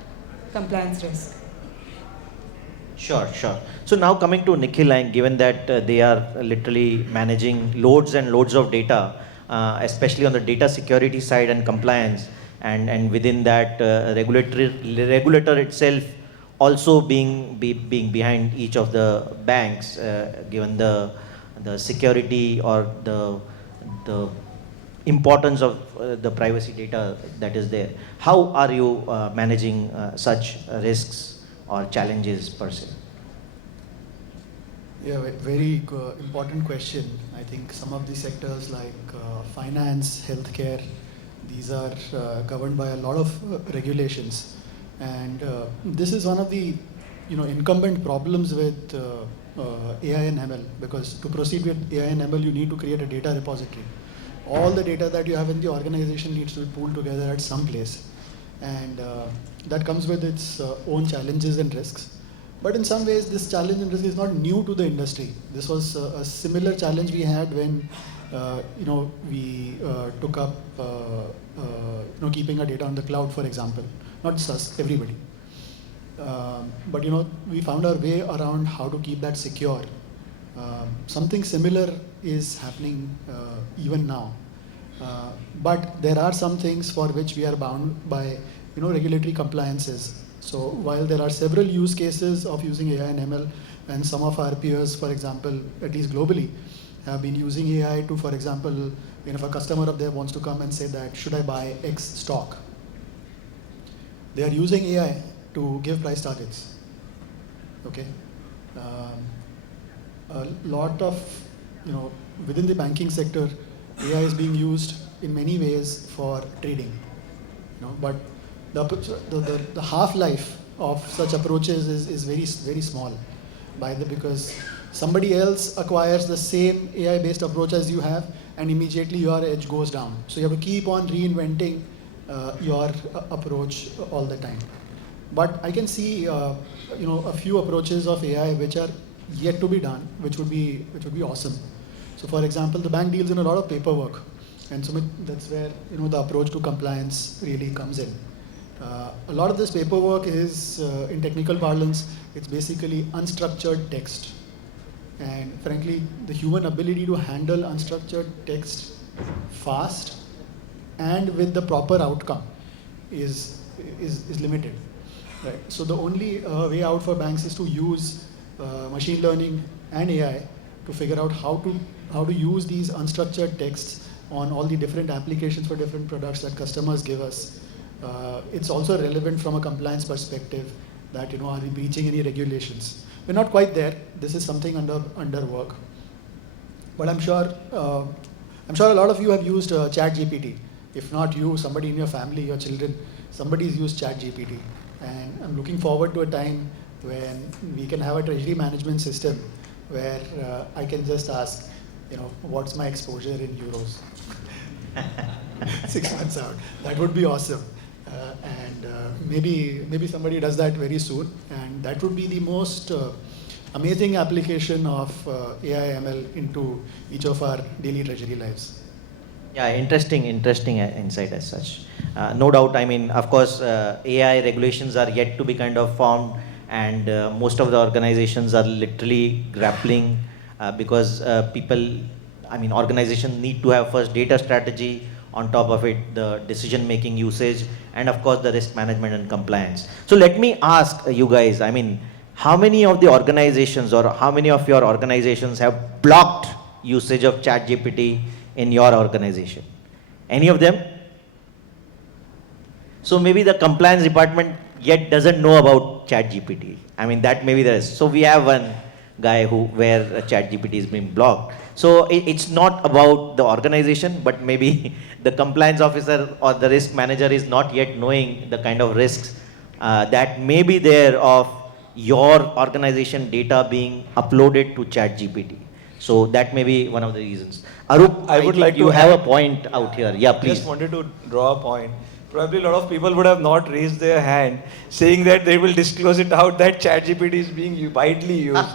compliance risk. Sure. So now coming to Nikhil, and given that they are literally managing loads and loads of data, especially on the data security side and compliance, and within that regulator itself also being behind each of the banks, given the security or the importance of the privacy data that is there. How are you managing such risks or challenges per se? Yeah, very important question. I think some of these sectors like finance, healthcare, these are governed by a lot of regulations, and this is one of the incumbent problems with AI and ML, because to proceed with AI and ML you need to create a data repository. All the data that you have in the organization needs to be pooled together at some place, and that comes with its own challenges and risks. But in some ways, this challenge and risk is not new to the industry. This was a similar challenge we had when we took up keeping our data on the cloud, for example. Not just us, everybody. But we found our way around how to keep that secure. Something similar is happening even now. But there are some things for which we are bound by regulatory compliances. So while there are several use cases of using AI and ML, and some of our peers, for example, at least globally, have been using AI to, for example, if a customer of theirs wants to come and say that, should I buy X stock? They are using AI to give price targets. Okay. A lot of, within the banking sector, AI is being used in many ways for trading. But the half-life of such approaches is very, very small, because somebody else acquires the same AI-based approach as you have, and immediately your edge goes down. So you have to keep on reinventing your approach all the time. But I can see, a few approaches of AI which are yet to be done, which would be awesome. So, for example, the bank deals in a lot of paperwork, and Sumit, that's where the approach to compliance really comes in. A lot of this paperwork is, in technical parlance, it's basically unstructured text. And frankly, the human ability to handle unstructured text fast and with the proper outcome is limited. Right. So the only way out for banks is to use machine learning and AI to figure out how to use these unstructured texts on all the different applications for different products that customers give us. It's also relevant from a compliance perspective that, are we breaching any regulations? We're not quite there. This is something under work. But I'm sure a lot of you have used ChatGPT. If not you, somebody in your family, your children, somebody's used ChatGPT. And I'm looking forward to a time when we can have a treasury management system where I can just ask, what's my exposure in euros? 6 months out. That would be awesome. Maybe somebody does that very soon, and that would be the most amazing application of AI ML into each of our daily treasury lives. Yeah, interesting insight as such. No doubt, of course, AI regulations are yet to be kind of formed, and most of the organizations are literally grappling because organizations need to have first data strategy, on top of it, the decision-making usage, and of course, the risk management and compliance. So let me ask you guys, how many of the organizations or how many of your organizations have blocked usage of ChatGPT in your organization? Any of them? So maybe the compliance department yet doesn't know about ChatGPT. That maybe there is. So we have one guy where ChatGPT is being blocked. So it's not about the organization, but maybe the compliance officer or the risk manager is not yet knowing the kind of risks that may be there of your organization data being uploaded to ChatGPT. So that may be one of the reasons. Arup, I would like you to have add, a point out here. Yeah, please. Just wanted to draw a point. Probably a lot of people would have not raised their hand saying that they will disclose it out that ChatGPT is being widely used.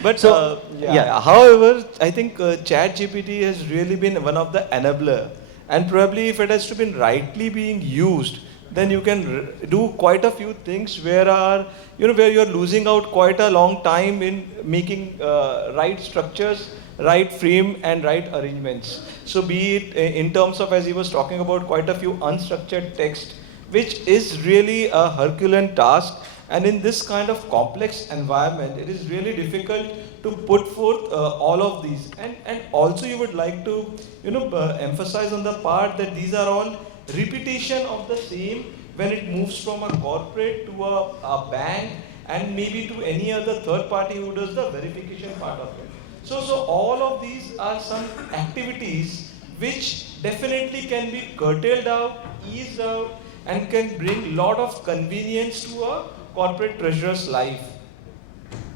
But however, I think ChatGPT has really been one of the enabler, and probably if it has to be rightly being used, then you can do quite a few things where you're losing out quite a long time in making right structures, right frame and right arrangements. So be it in terms of, as he was talking about, quite a few unstructured text, which is really a Herculean task. And in this kind of complex environment, it is really difficult to put forth all of these. And also you would like to emphasize on the part that these are all repetition of the same when it moves from a corporate to a bank and maybe to any other third party who does the verification part of it. So all of these are some activities which definitely can be curtailed out, eased out, and can bring lot of convenience to a corporate treasurer's life.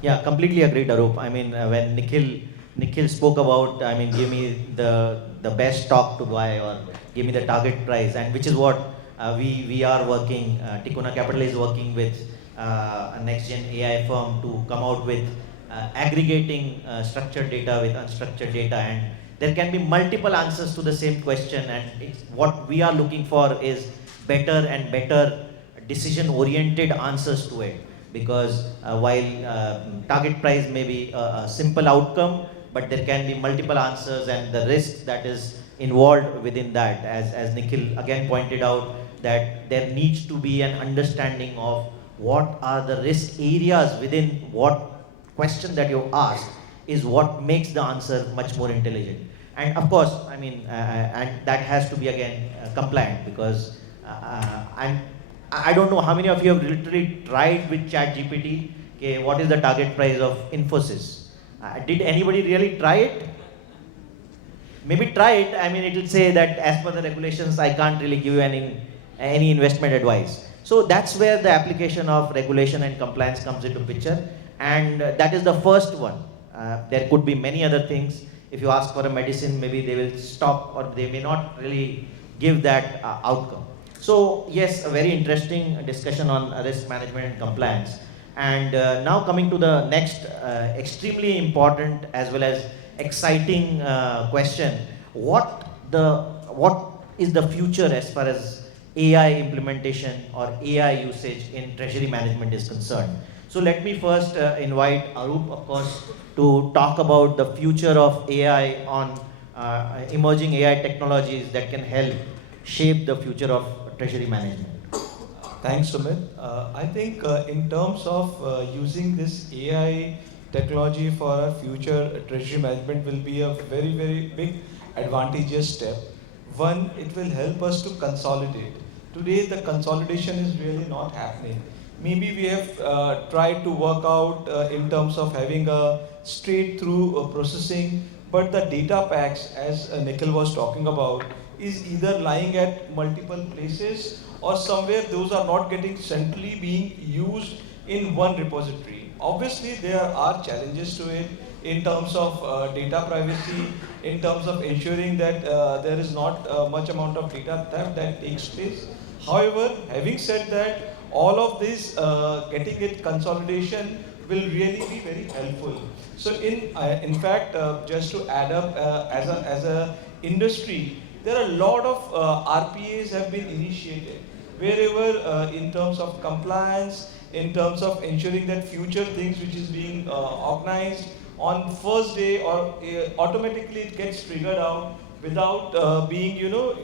Yeah, completely agreed, Arup. When Nikhil spoke about, give me the best stock to buy or give me the target price, and which is what we are working, Tikona Capital is working with a next-gen AI firm to come out with aggregating structured data with unstructured data, and there can be multiple answers to the same question, and what we are looking for is better and better decision-oriented answers to it, because while target price may be a simple outcome, but there can be multiple answers, and the risk that is involved within that. As Nikhil again pointed out, that there needs to be an understanding of what are the risk areas within what question that you ask is what makes the answer much more intelligent. And of course, I mean, and that has to be again compliant, because I don't know how many of you have literally tried with ChatGPT, okay, what is the target price of Infosys? Did anybody really try it? Maybe try it. I mean, it will say that as per the regulations, I can't really give you any investment advice. So that's where the application of regulation and compliance comes into picture, and that is the first one. There could be many other things. If you ask for a medicine, maybe they will stop, or they may not really give that outcome. So yes, a very interesting discussion on risk management and compliance. And now coming to the next extremely important as well as exciting question: what is the future as far as AI implementation or AI usage in treasury management is concerned? So let me first invite Arup, of course, to talk about the future of AI on emerging AI technologies that can help shape the future of treasury management. Thanks, Sumit. I think in terms of using this AI technology for our future treasury management will be a very, very big advantageous step. One, it will help us to consolidate. Today, the consolidation is really not happening. Maybe we have tried to work out in terms of having a straight through processing, but the data packs, as Nikhil was talking about, is either lying at multiple places or somewhere those are not getting centrally being used in one repository. Obviously, there are challenges to it in terms of data privacy, in terms of ensuring that there is not much amount of data theft that takes place. However, having said that, all of this getting it consolidation will really be very helpful. So in fact, just to add up as a industry, there are a lot of RPAs have been initiated, wherever in terms of compliance, in terms of ensuring that future things which is being organized on first day or automatically it gets triggered out without being,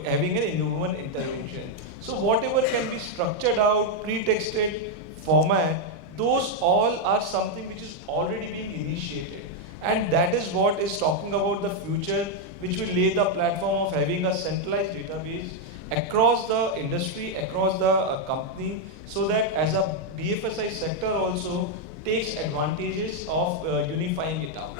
having an human intervention. So whatever can be structured out, pre-texted format, those all are something which is already being initiated. And that is what is talking about the future, which will lay the platform of having a centralized database across the industry, across the company, so that as a BFSI sector also takes advantages of unifying it up.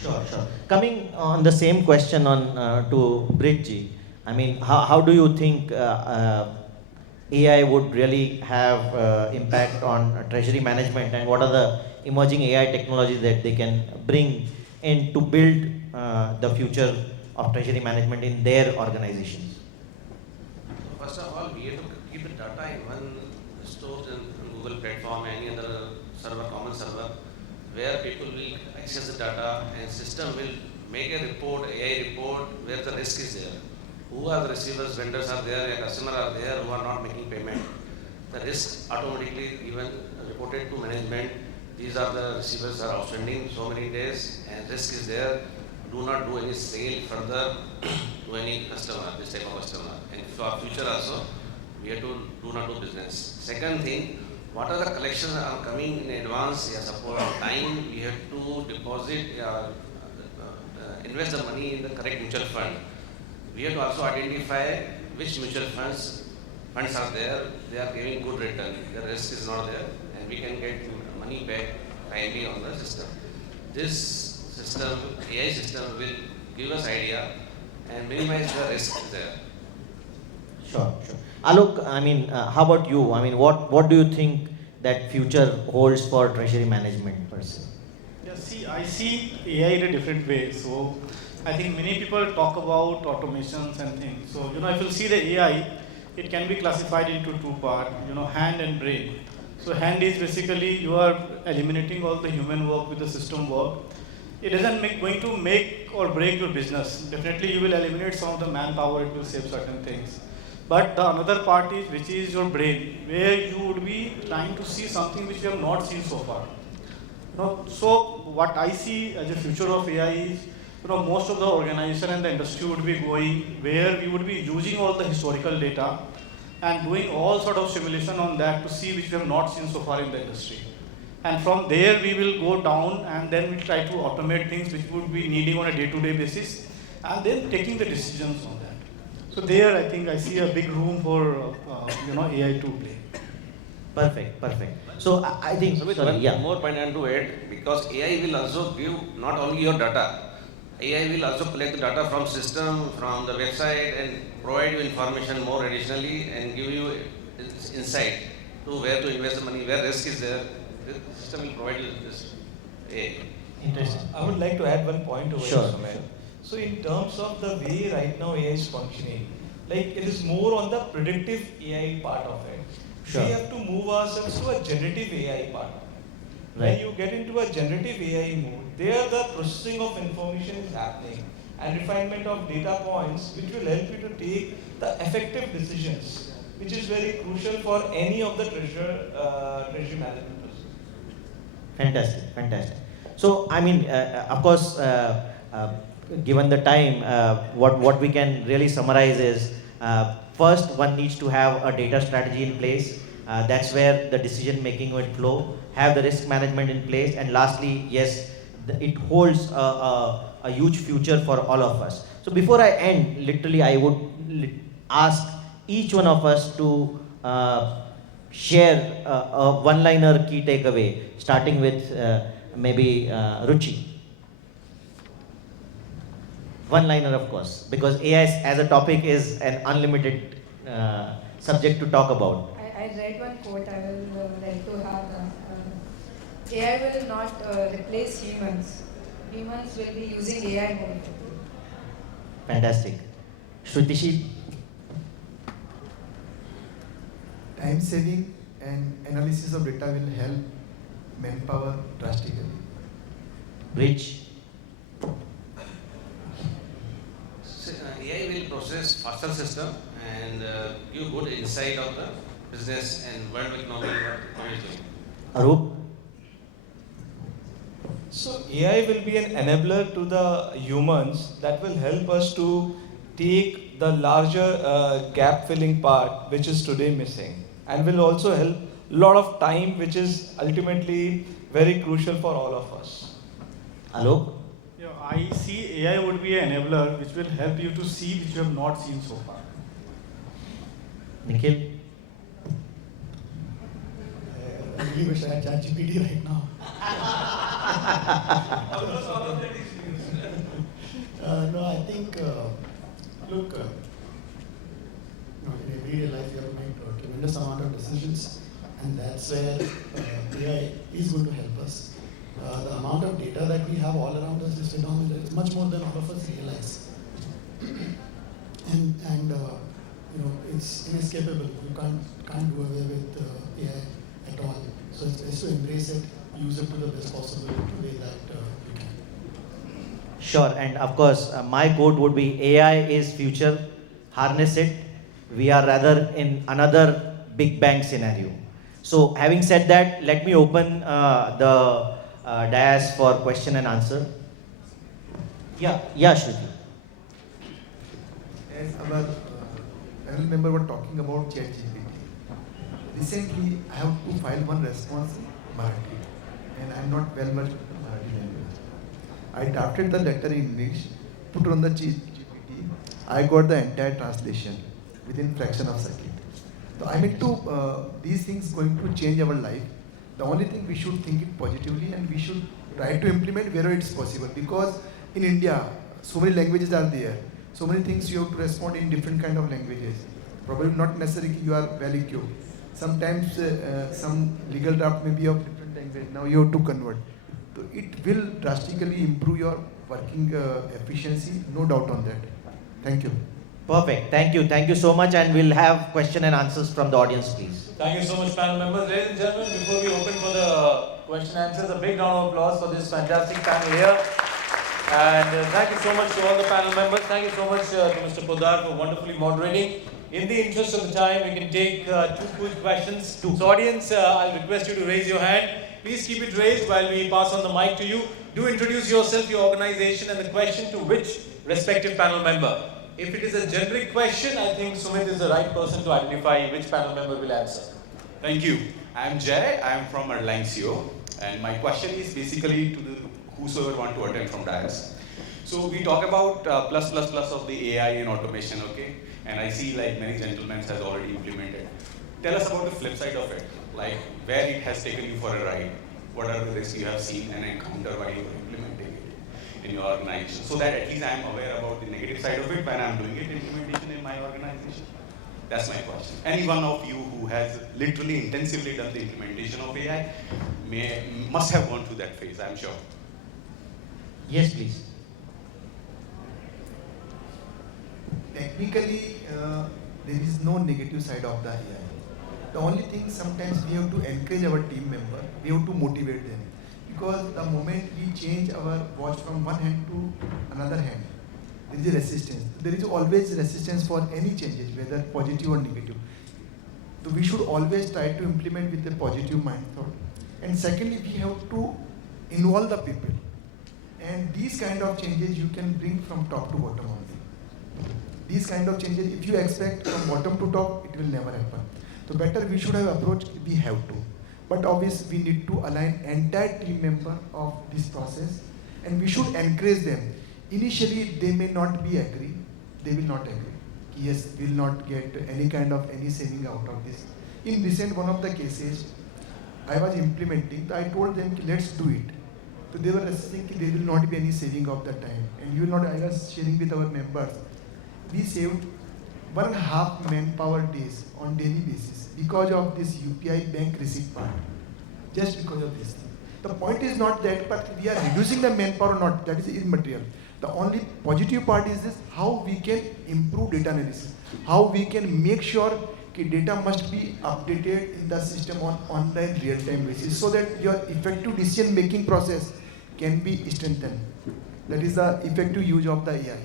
Sure. Coming on the same question on to Bridji, I mean, how do you think AI would really have impact on treasury management, and what are the emerging AI technologies that they can bring in to build the future of treasury management in their organizations? First of all, we have to keep the data in one stored in Google platform, any other server, common server, where people will access the data and system will make a report, AI report, where the risk is there. Who are the receivers, vendors are there, and customers are there who are not making payment. The risk automatically even reported to management. These are the receivers are outstanding so many days, and risk is there. Do not do any sale further to any customer, this type of customer. And for future also, we have to do not do business. Second thing, what are the collections are coming in advance? Yeah, suppose time we have to deposit, invest the money in the correct mutual fund. We have to also identify which mutual funds are there. They are giving good return. The risk is not there, and we can get money back timely on the system. This system, AI system, will give us idea and minimize the risk there. Sure. Alok, I mean, how about you? I mean, what do you think that future holds for treasury management per se? Yeah, see, I see AI in a different way. So I think many people talk about automations and things. So, if you see the AI, it can be classified into two parts, hand and brain. So hand is basically you are eliminating all the human work with the system work. It isn't going to make or break your business. Definitely you will eliminate some of the manpower, it will save certain things. But the another part is, which is your brain, where you would be trying to see something which you have not seen so far. So what I see as a future of AI is, most of the organization and the industry would be going where we would be using all the historical data and doing all sort of simulation on that to see which we have not seen so far in the industry. And from there we will go down and then we try to automate things which would be needing on a day-to-day basis and then taking the decisions on that. So there I think I see a big room for AI to play. Perfect, perfect. So I think, So with sorry, one yeah. more point I want to add, because AI will also give not only your data, AI will also collect the data from system, from the website and provide you information more additionally and give you insight to where to invest the money, where risk is there. The system will provide you this AI. Interesting. I would like to add one point over Sure, here, Sumit. sure. So in terms of the way right now AI is functioning, like it is more on the predictive AI part of it. Sure. We have to move ourselves to a generative AI part. Right. When you get into a generative AI mode, there the processing of information is happening and refinement of data points which will help you to take the effective decisions, which is very crucial for any of the treasury management process. Fantastic, fantastic. So, I mean, of course, given the time, what we can really summarize is, first, one needs to have a data strategy in place. That's where the decision making will flow. Have the risk management in place, and lastly, yes, it holds a huge future for all of us. So, before I end, literally, I would ask each one of us to share a one-liner key takeaway, starting with maybe Ruchi. One-liner, of course, because AI as a topic is an unlimited subject to talk about. I read one quote I will like to have. AI will not replace humans. Humans will be using AI more. Fantastic. Shrutisheel. Time saving and analysis of data will help manpower drastically. Rich. AI will process faster system and give good insight of the business and world economy. Arup. So AI will be an enabler to the humans that will help us to take the larger gap filling part which is today missing, and will also help a lot of time which is ultimately very crucial for all of us. Alok. Yeah, I see AI would be an enabler which will help you to see which you have not seen so far. Nikhil. I really wish I had ChatGPT right now. No, I think, look, in everyday life you have to make a tremendous amount of decisions, and that's where AI is going to help us. The amount of data that we have all around us is phenomenal. It's much more than all of us realize. And it's inescapable. You can't do away with AI at all. So it's to embrace it, use it to the best possible way that you can. Sure, and of course, my quote would be AI is future, harness it. We are rather in another Big Bang scenario. So having said that, let me open the dais for question and answer. Yeah, Shruti. As our panel member were talking about ChatGPT, recently I have to file one response in Marathi, and I am not well versed with the Marathi language. I drafted the letter in English, put it on the GPT. I got the entire translation within fraction of a second. So I mean, these things going to change our life. The only thing we should think it positively, and we should try to implement wherever it's possible, because in India so many languages are there, so many things you have to respond in different kind of languages. Probably not necessarily you are well equipped. Sometimes some legal draft may be of different language. Now you have to convert. So it will drastically improve your working efficiency, no doubt on that. Thank you. Perfect. Thank you so much, and we'll have question and answers from the audience, please. Thank you so much, panel members. Ladies and gentlemen, before we open for the question and answers, a big round of applause for this fantastic panel here. And thank you so much to all the panel members. Thank you so much to Mr. Poddar for wonderfully moderating. In the interest of the time, we can take 2 quick questions. So audience, I'll request you to raise your hand. Please keep it raised while we pass on the mic to you. Do introduce yourself, your organization, and the question to which respective panel member. If it is a generic question, I think Sumit is the right person to identify which panel member will answer. Thank you. I'm Jay. I'm from Reliance, and my question is basically to the whosoever want to attend from Dy.Vice. So we talk about plus of the AI and automation, okay? And I see like many gentlemen has already implemented. Tell us about the flip side of it, like where it has taken you for a ride. What are the risks you have seen and encountered while you are implementing it in your organization? So that at least I am aware about the negative side of it when I am doing it implementation in my organization. That's my question. Any one of you who has literally intensively done the implementation of AI must have gone through that phase, I'm sure. Yes, please. Technically, there is no negative side of the AI. The only thing sometimes we have to encourage our team member, we have to motivate them. Because the moment we change our watch from one hand to another hand, there is a resistance. There is always resistance for any changes, whether positive or negative. So we should always try to implement with a positive mindset. And secondly, we have to involve the people. And these kind of changes you can bring from top to bottom only. These kind of changes, if you expect from bottom to top, it will never happen. So better we should have approach, we have to. But obviously we need to align entire team member of this process and we should encourage them. Initially they may not be agree, they will not agree. Yes, we will not get any kind of any saving out of this. In recent one of the cases, I was implementing, I told them let's do it. So they were resisting there will not be any saving of that time. And you will not, I was sharing with our members, we saved 1.5 manpower days on daily basis because of this UPI bank receipt part. Just because of this thing. The point is not that, but we are reducing the manpower or not, that is immaterial. The only positive part is this, how we can improve data analysis. How we can make sure that data must be updated in the system on online real-time basis so that your effective decision-making process can be strengthened. That is the effective use of the AI.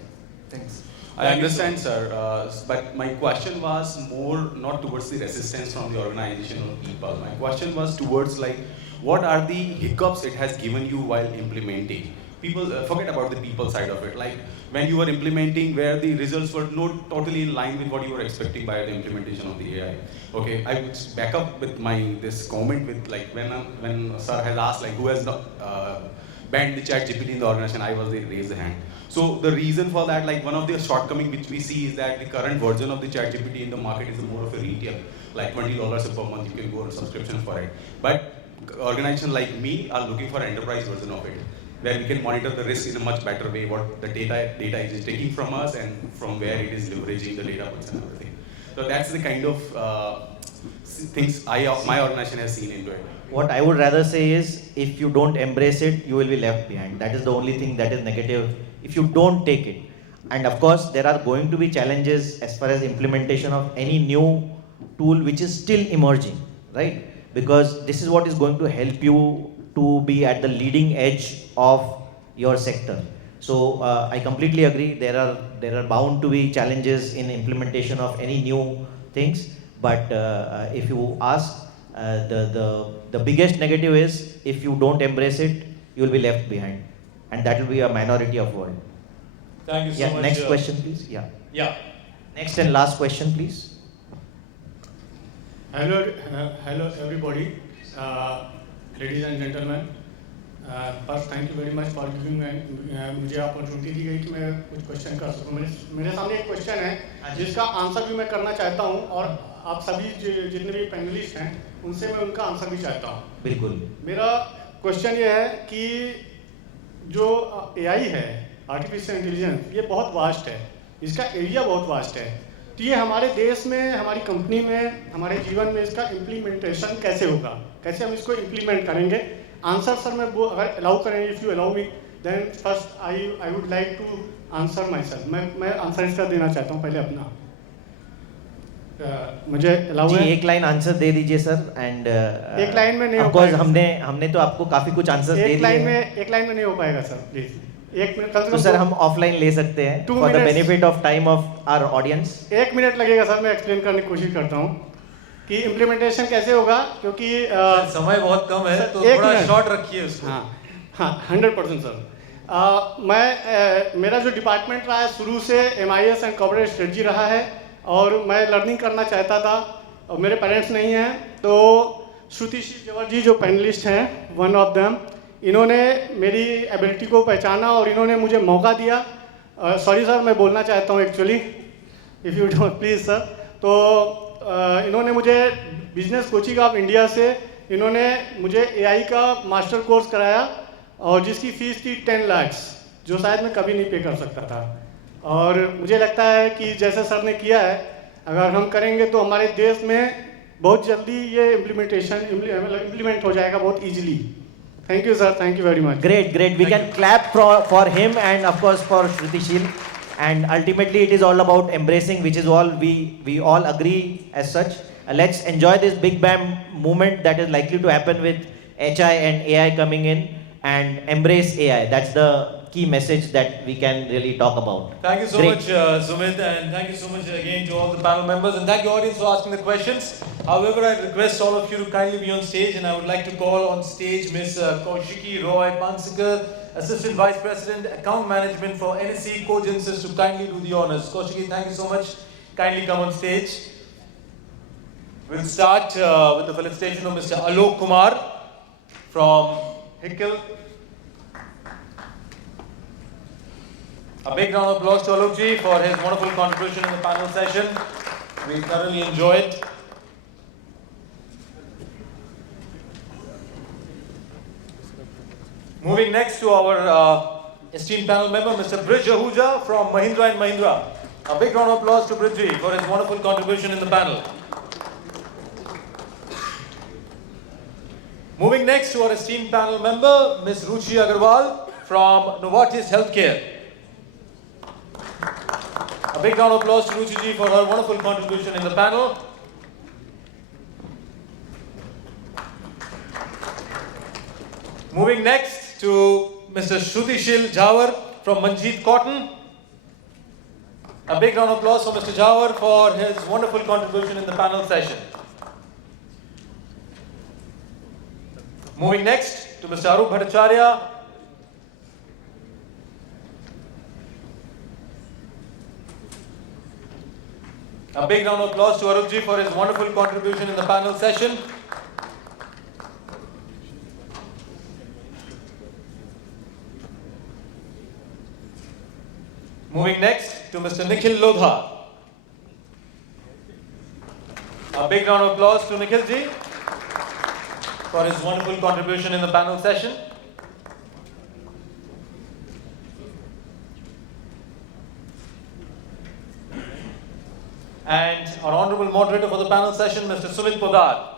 Thanks. I understand, sir, but my question was more not towards the resistance from the organization or people. My question was towards like, what are the hiccups it has given you while implementing? People, forget about the people side of it. Like when you were implementing where the results were not totally in line with what you were expecting by the implementation of the AI. Okay, I would back up with this comment with like when sir has asked like who has banned the ChatGPT in the organization, I was the raise the hand. So the reason for that, like one of the shortcomings which we see is that the current version of the ChatGPT in the market is more of a retail, like $20 per month you can go on a subscription for it. But organizations like me are looking for enterprise version of it, where we can monitor the risk in a much better way, what the data is taking from us and from where it is leveraging the data points and everything. So that's the kind of things my organization has seen into it. What I would rather say is, if you don't embrace it, you will be left behind. That is the only thing that is negative. If you don't take it, and of course there are going to be challenges as far as implementation of any new tool which is still emerging, right? Because this is what is going to help you to be at the leading edge of your sector. So I completely agree. There are bound to be challenges in implementation of any new things. But if you ask, the biggest negative is if you don't embrace it, you will be left behind. And that will be a minority of world. Thank you so much. Next question, please. Yeah. Next and last question, please. Hello everybody, ladies and gentlemen. First, thank you very much for giving मुझे opportunity दी गई कि मैं कुछ question कर सकूं. मेरे सामने एक question है जिसका आंसर भी मैं करना चाहता हूं और आप सभी जितने भी पैनलिस्ट हैं उनसे मैं उनका आंसर भी चाहता हूं. बिल्कुल. मेरा क्वेश्चन ये है कि जो AI है, आर्टिफिशियल इंटेलिजेंस, ये बहुत वास्ट है, इसका एरिया बहुत वास्ट है. तो ये हमारे देश में, हमारी कंपनी में, हमारे जीवन में इसका इम्प्लीमेंटेशन कैसे होगा, कैसे हम इसको इम्प्लीमेंट करेंगे? आंसर सर मैं वो अगर अलाउ करें, if you allow me, then first I would like to answer myself. मैं आंसर इसका देना चाहता हूँ पहले अपना. मुझे अलाउ है. एक लाइन आंसर दे दीजिए सर. एंड एक लाइन में नहीं हो पाएगा. हमने तो आपको काफी कुछ आंसर दे दिए. एक लाइन में नहीं हो पाएगा सर, प्लीज. एक मिनट तो सर हम ऑफलाइन ले सकते हैं for the benefit of time of our audience. 1 minute लगेगा सर, मैं एक्सप्लेन करने की कोशिश करता हूँ कि इम्प्लीमेंटेशन कैसे होगा, क्योंकि समय बहुत कम है तो थोड़ा शॉर्ट रखिए उसको. हाँ 100% सर। मेरा जो डिपार्टमेंट रहा है शुरू से MIS एंड कॉर्पोरेट स्ट्रेटजी रहा है, और मैं लर्निंग करना चाहता था और मेरे पेरेंट्स नहीं हैं, तो श्रुतिशील जवर जी जो पैनलिस्ट हैं, वन ऑफ देम, इन्होंने मेरी एबिलिटी को पहचाना और इन्होंने मुझे मौका दिया। सॉरी सर, मैं बोलना चाहता हूँ actually, if you don't please sir. तो इन्होंने मुझे बिजनेस कोचिंग ऑफ इंडिया से इन्होंने मुझे AI का मास्टर कोर्स कराया, और जिसकी फ़ीस थी 10 लाख, जो शायद मैं कभी नहीं पे कर सकता था। और मुझे लगता है कि जैसे सर ने किया है, अगर हम करेंगे तो हमारे देश में बहुत जल्दी ये इम्प्लीमेंट हो जाएगा बहुत easily. Thank you, sir. Thank you very much. Great, great. We can clap for him and of course for Shrutisheel. And ultimately, it is all about embracing, which is all we all agree as such. Let's enjoy this big bang movement that is likely to happen with HI and AI coming in, and embrace AI. That's the key message that we can really talk about. Thank you so much, Sumit, and thank you so much again to all the panel members, and thank you audience for asking the questions. However, I request all of you to kindly be on stage, and I would like to call on stage Ms. Kaushiki Roy Pansikar, Assistant Vice President, Account Management for NSE Cogensis, to kindly do the honors. Kaushiki, thank you so much. Kindly come on stage. We'll start with the felicitation of Mr. Alok Kumar from Hikal. A big round of applause to Alok ji for his wonderful contribution in the panel session. We thoroughly enjoyed. Moving next to our esteemed panel member, Mr. Brij Ahuja from Mahindra & Mahindra. A big round of applause to Brij ji for his wonderful contribution in the panel. Moving next to our esteemed panel member, Ms. Ruchi Agrawal from Novartis Healthcare. A big round of applause to Ruchi ji for her wonderful contribution in the panel. Moving next to Mr. Shrutisheel Jhanwar from Manjeet Cotton. A big round of applause for Mr. Jhanwar for his wonderful contribution in the panel session. Moving next to Mr. Arup Bhattacharya. A big round of applause to Arup ji for his wonderful contribution in the panel session. Moving next to Mr. Nikhil Lodha. A big round of applause to Nikhil ji for his wonderful contribution in the panel session. And our honorable moderator for the panel session, Mr. Sumit Poddar.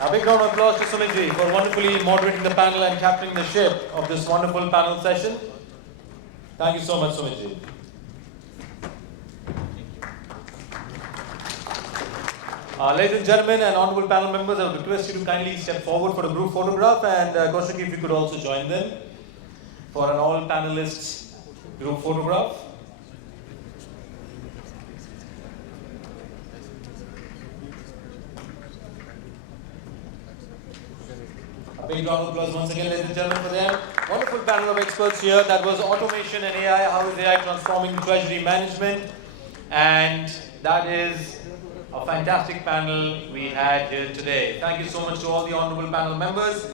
A big round of applause to Sumit ji for wonderfully moderating the panel and captaining the ship of this wonderful panel session. Thank you so much, Sumit ji. Ladies and gentlemen and honorable panel members, I would request you to kindly step forward for a group photograph, and Kaushiki, if you could also join them for an all panelists group photograph. A big round of applause once again, ladies and gentlemen, for them. Wonderful panel of experts here. That was automation and AI. How is AI transforming treasury management? And that is a fantastic panel we had here today. Thank you so much to all the honorable panel members.